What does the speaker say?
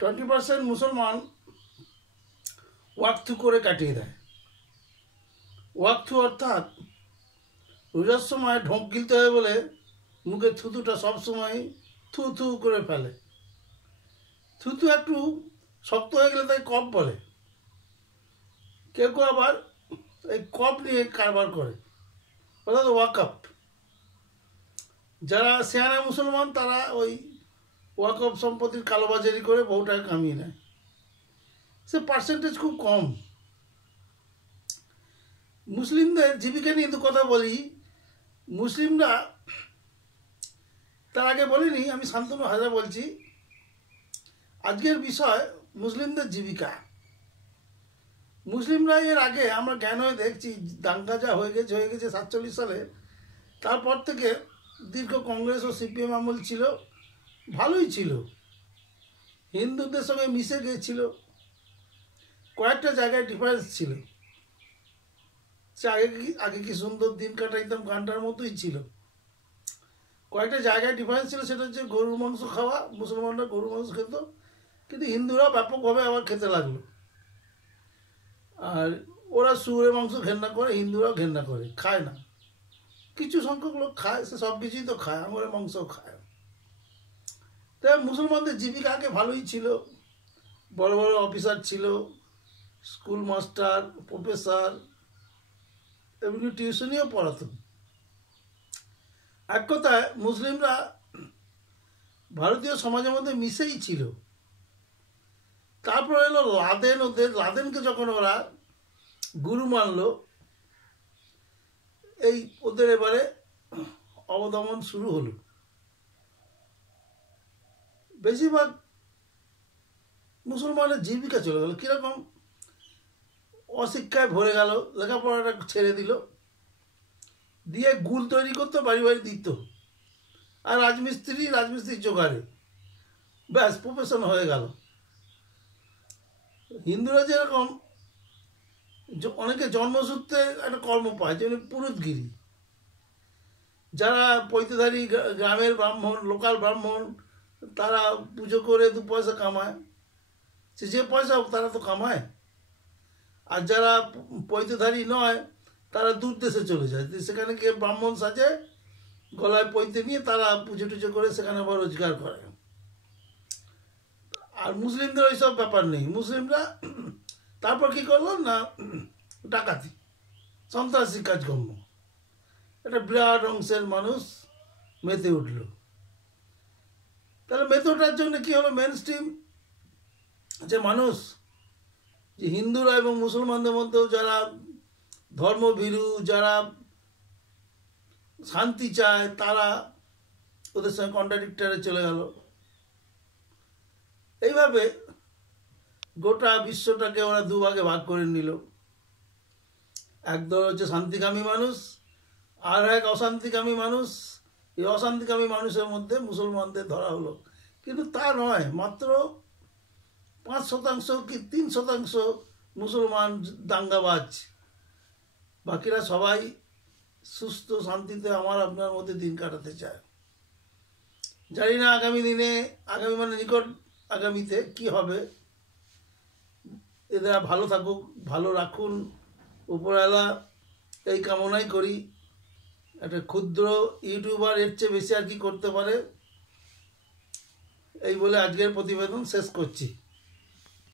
20% মুসলমান ওয়াকথু করে কাটিয়ে দেয়। ওয়াকথু অর্থাৎ রোজার সময় ঢোক গিলতে হয় বলে মুখে থুতুটা সবসময় থু থু করে ফেলে। থুতু একটু শক্ত হয়ে গেলে তাই কফ বলে। কেউ কেউ আবার এই কফ নিয়ে কারবার করে, অর্থাৎ ওয়াকআপ। যারা সেয়ানা মুসলমান তারা ওই ওয়াকআপ সম্পত্তির কালোবাজারি করে বহু টাকা কামিয়ে নেয়। সে পার্সেন্টেজ খুব কম। মুসলিমদের জীবিকা নিয়ে দু কথা বলি। মুসলিমরা, তার আগে বলিনি, আমি শান্তনু হাজরা বলছি। আজকের বিষয় মুসলিমদের জীবিকা। মুসলিমরা এর আগে আমরা জ্ঞান হয়ে দেখছি দাঙ্গা যা হয়ে গেছে 47 সালে, তারপর থেকে দীর্ঘ কংগ্রেস ও সিপিএম আমল ছিল, ভালোই ছিল, হিন্দুদের সঙ্গে মিশে গিয়েছিল। কয়েকটা জায়গায় ডিফারেন্স ছিল। সে আগে কি সুন্দর দিন কাটাইতাম গানটার মতোই ছিল। কয়েকটা জায়গায় ডিফারেন্স ছিল, সেটা হচ্ছে গরুর মাংস খাওয়া। মুসলমানরা গরুর মাংস খেত, কিন্তু হিন্দুরা ব্যাপকভাবে আবার খেতে লাগলো। আর ওরা শুয়োরের মাংস ঘেন্না করে, হিন্দুরাও ঘেন্না করে, খায় না। কিছু সংখ্যক লোক খায়, সে সব কিছুই তো খায়, আঙুরের মাংসও খায়। তাই মুসলমানদের জীবিকা আগে ভালোই ছিল। বড় বড় অফিসার ছিল, স্কুল মাস্টার, প্রফেসর, এমনি টিউশনিও পড়াতো। এক কথায় মুসলিমরা ভারতীয় সমাজের মধ্যে মিশেই ছিল। তারপর এলো লাদেন। লাদেনকে যখন ওরা গুরু মানলো, এই ওদের এবারে অবদমন শুরু হলো। বেশিরভাগ মুসলমানের জীবিকা চলে গেল। কিরকম? অশিক্ষায় ভরে গেল, লেখাপড়াটা ছেড়ে দিল, দিয়ে গুল তৈরি করতো, বাড়ি বাড়ি দিত। আর রাজমিস্ত্রি জোগাড়ে, ব্যাস প্রফেশন হয়ে গেল। হিন্দুরা যেরকম অনেকে জন্মসূত্রে একটা কর্ম পায়, যেমন পুরুতগিরি। যারা পৈতধারী গ্রামের ব্রাহ্মণ, লোকাল ব্রাহ্মণ, তারা পুজো করে 2 পয়সা কামায়। সে যে পয়সা হোক তারা তো কামায়। আর যারা পৈতধারী নয় তারা দূর দেশে চলে যায়, সেখানে গিয়ে ব্রাহ্মণ সাজে, গলায় পৈতে নিয়ে তারা পুজো টুজো করে সেখানে আবার রোজগার করে। আর মুসলিমদের ওইসব ব্যাপার নেই। মুসলিমরা তারপর কি করলো না, ডাকাতি, সন্ত্রাসী কাজকর্ম। একটা বিরাট অংশের মানুষ মেতে উঠল। তাহলে মেতে ওঠার জন্য কি হলো, মেন স্ট্রিম যে মানুষ, যে হিন্দুরা এবং মুসলমানদের মধ্যেও যারা ধর্মভীরু, যারা শান্তি চায়, তারা ওদের সঙ্গে কন্ট্রাডিক্টরে চলে গেল। এইভাবে গোটা বিশ্বটাকে ওরা দুভাগে ভাগ করে নিল। একদল হচ্ছে শান্তিকামী মানুষ, আর এক অশান্তিকামী মানুষ। এই অশান্তিকামী মানুষের মধ্যে মুসলমানদের ধরা হলো, কিন্তু তা নয়। মাত্র 5% কি 3% মুসলমান দাঙ্গাবাজ, বাকিরা সবাই সুস্থ শান্তিতে আমার আপনার মধ্যে দিন কাটাতে চায়। জানি না আগামী দিনে, আগামী মানে নিকট আগামীতে কি হবে। এরা ভালো থাকুক, ভালো রাখুন উপরওয়ালা, এই কামনাই করি। একটা ক্ষুদ্র ইউটিউবার এর চেয়ে বেশি আর কি করতে পারে, এই বলে আজকের প্রতিবেদন শেষ করছি।